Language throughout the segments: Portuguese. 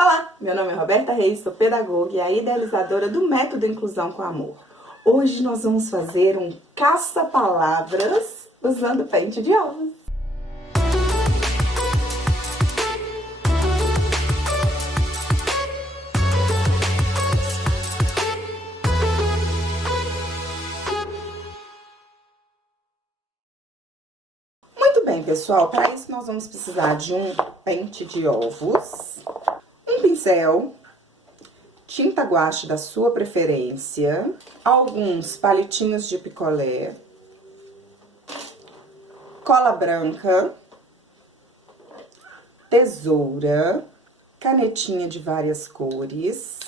Olá, meu nome é Roberta Reis, sou pedagoga e a idealizadora do Método Inclusão com Amor. Hoje nós vamos fazer um caça-palavras usando pente de ovos. Muito bem, pessoal, para isso nós vamos precisar de um pente de ovos, um pincel, tinta guache da sua preferência, alguns palitinhos de picolé, cola branca, tesoura, canetinha de várias cores,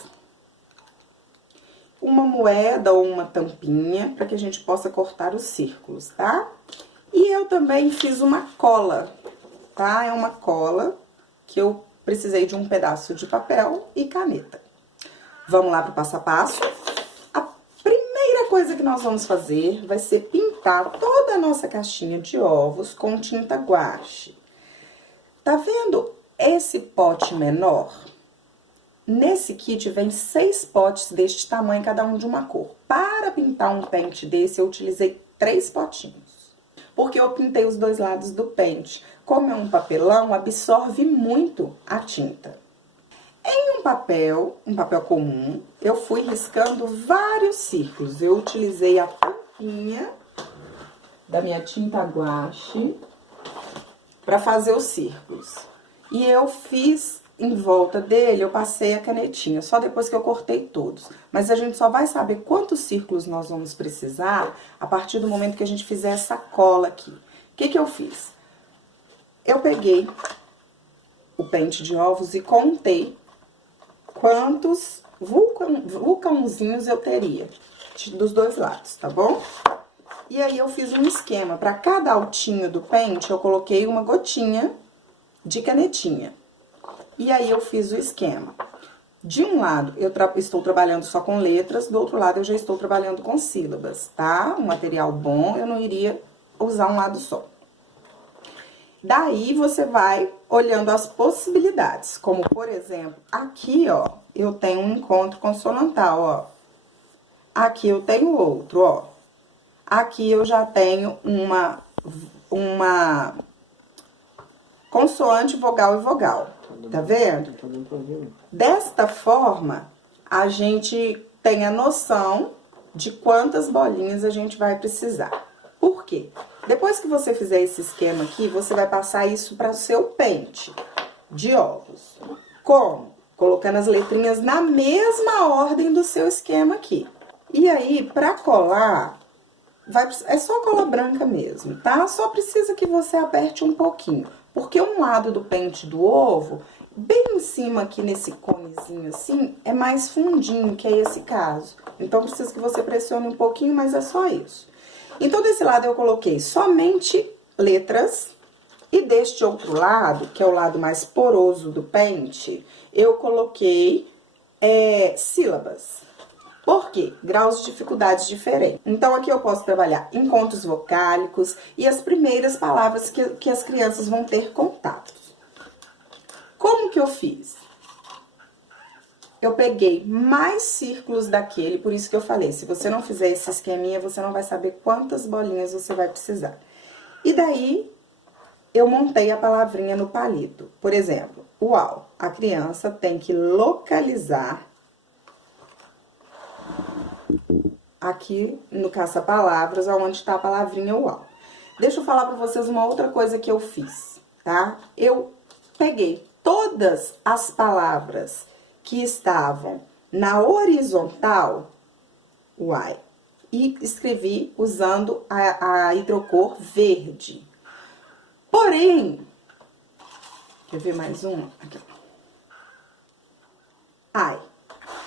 uma moeda ou uma tampinha para que a gente possa cortar os círculos, tá? E eu também fiz uma cola, tá? É uma cola que eu precisei de um pedaço de papel e caneta. Vamos lá pro passo a passo. A primeira coisa que nós vamos fazer vai ser pintar toda a nossa caixinha de ovos com tinta guache. Tá vendo esse pote menor? Nesse kit vem 6 potes deste tamanho, cada um de uma cor. Para pintar um pente desse, eu utilizei 3 potinhos. Porque eu pintei os dois lados do pente. Como é um papelão, absorve muito a tinta. Em um papel comum, eu fui riscando vários círculos. Eu utilizei a tampinha da minha tinta guache para fazer os círculos. E eu fiz em volta dele, eu passei a canetinha, só depois que eu cortei todos. Mas a gente só vai saber quantos círculos nós vamos precisar a partir do momento que a gente fizer essa cola aqui. O que eu fiz? Eu peguei o pente de ovos e contei quantos vulcãozinhos eu teria dos dois lados, tá bom? E aí eu fiz um esquema. Para cada altinho do pente, eu coloquei uma gotinha de canetinha. E aí eu fiz o esquema. De um lado, eu estou trabalhando só com letras, do outro lado eu já estou trabalhando com sílabas, tá? Um material bom, eu não iria usar um lado só. Daí, você vai olhando as possibilidades, como, por exemplo, aqui, ó, eu tenho um encontro consonantal, ó. Aqui eu tenho outro, ó. Aqui eu já tenho uma consoante, vogal e vogal. Tá vendo? Desta forma, a gente tem a noção de quantas bolinhas a gente vai precisar. Por quê? Depois que você fizer esse esquema aqui, você vai passar isso para o seu pente de ovos. Como? Colocando as letrinhas na mesma ordem do seu esquema aqui. E aí, para colar, é só cola branca mesmo, tá? Só precisa que você aperte um pouquinho. Porque um lado do pente do ovo, bem em cima aqui nesse conezinho assim, é mais fundinho, que é esse caso. Então, precisa que você pressione um pouquinho, mas é só isso. Então, desse lado eu coloquei somente letras. E deste outro lado, que é o lado mais poroso do pente, eu coloquei sílabas. Por quê? Graus de dificuldades diferentes. Então, aqui eu posso trabalhar encontros vocálicos e as primeiras palavras que as crianças vão ter contato. Como que eu fiz? Eu peguei mais círculos daquele, por isso que eu falei, se você não fizer esse esqueminha, você não vai saber quantas bolinhas você vai precisar. E daí, eu montei a palavrinha no palito. Por exemplo, uau, a criança tem que localizar aqui no caça-palavras, onde está a palavrinha uau. Deixa eu falar pra vocês uma outra coisa que eu fiz, tá? Eu peguei todas as palavras que estavam na horizontal, uai, e escrevi usando a hidrocor verde. Porém, quer ver mais uma? Aqui. Ai,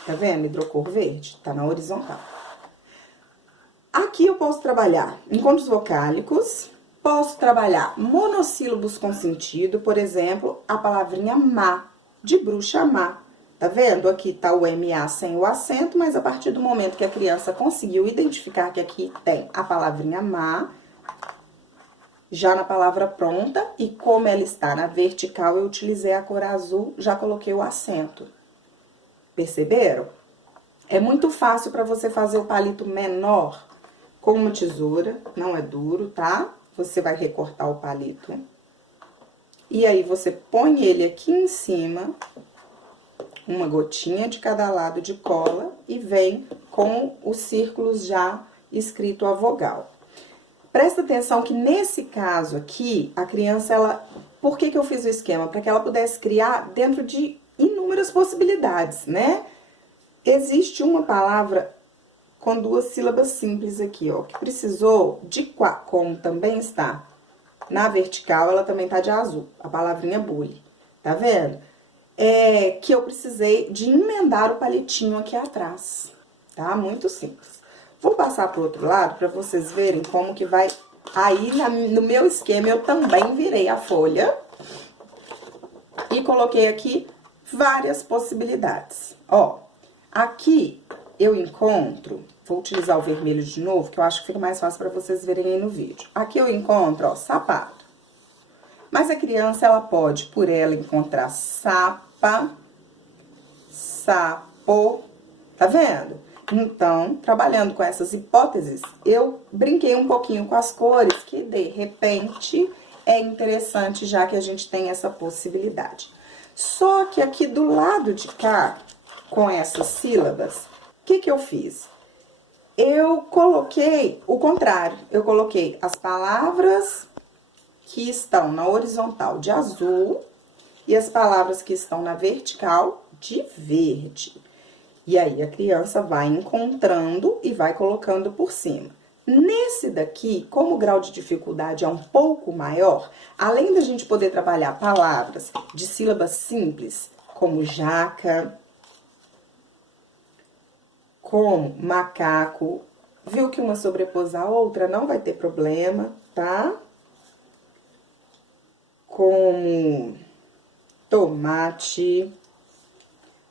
tá vendo? Hidrocor verde, tá na horizontal. Aqui eu posso trabalhar encontros vocálicos, posso trabalhar monossílabos com sentido, por exemplo, a palavrinha má, de bruxa má. Tá vendo? Aqui tá o MA sem o acento, mas a partir do momento que a criança conseguiu identificar que aqui tem a palavrinha má, já na palavra pronta, e como ela está na vertical, eu utilizei a cor azul, já coloquei o acento. Perceberam? É muito fácil para você fazer o palito menor com uma tesoura, não é duro, tá? Você vai recortar o palito. E aí, você põe ele aqui em cima, uma gotinha de cada lado de cola, e vem com os círculos já escrito a vogal. Presta atenção que nesse caso aqui, a criança, ela... Por que eu fiz o esquema? Para que ela pudesse criar dentro de inúmeras possibilidades, né? Existe uma palavra com 2 sílabas simples aqui, ó, que precisou de como também está na vertical, ela também tá de azul, a palavrinha bully, tá vendo? Que eu precisei de emendar o palitinho aqui atrás, tá? Muito simples. Vou passar pro outro lado para vocês verem como que vai... Aí, no meu esquema, eu também virei a folha e coloquei aqui várias possibilidades. Ó, aqui eu encontro... Vou utilizar o vermelho de novo, que eu acho que fica mais fácil para vocês verem aí no vídeo. Aqui eu encontro, ó, sapato. Mas a criança, ela pode, por ela, encontrar sapa, sapo, tá vendo? Então, trabalhando com essas hipóteses, eu brinquei um pouquinho com as cores, que de repente é interessante, já que a gente tem essa possibilidade. Só que aqui do lado de cá, com essas sílabas, o que que eu fiz? Eu coloquei o contrário, eu coloquei as palavras que estão na horizontal de azul e as palavras que estão na vertical de verde. E aí, a criança vai encontrando e vai colocando por cima. Nesse daqui, como o grau de dificuldade é um pouco maior, além da gente poder trabalhar palavras de sílabas simples, como jaca, como macaco, viu que uma sobrepôs a outra, não vai ter problema, tá? Como tomate,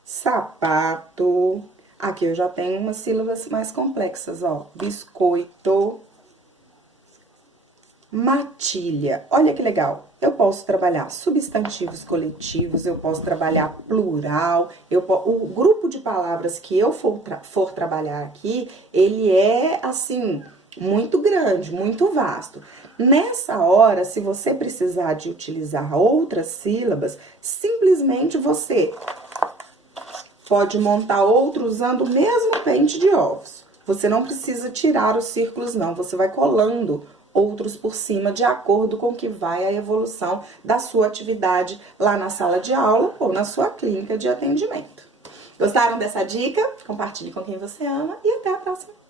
sapato. Aqui eu já tenho umas sílabas mais complexas, ó. Biscoito, matilha. Olha que legal. Eu posso trabalhar substantivos coletivos, eu posso trabalhar plural, o grupo de palavras que eu for trabalhar aqui, ele é, assim, muito grande, muito vasto. Nessa hora, se você precisar de utilizar outras sílabas, simplesmente você pode montar outro usando o mesmo pente de ovos. Você não precisa tirar os círculos, não. Você vai colando outros por cima, de acordo com que vai a evolução da sua atividade lá na sala de aula ou na sua clínica de atendimento. Gostaram dessa dica? Compartilhe com quem você ama e até a próxima!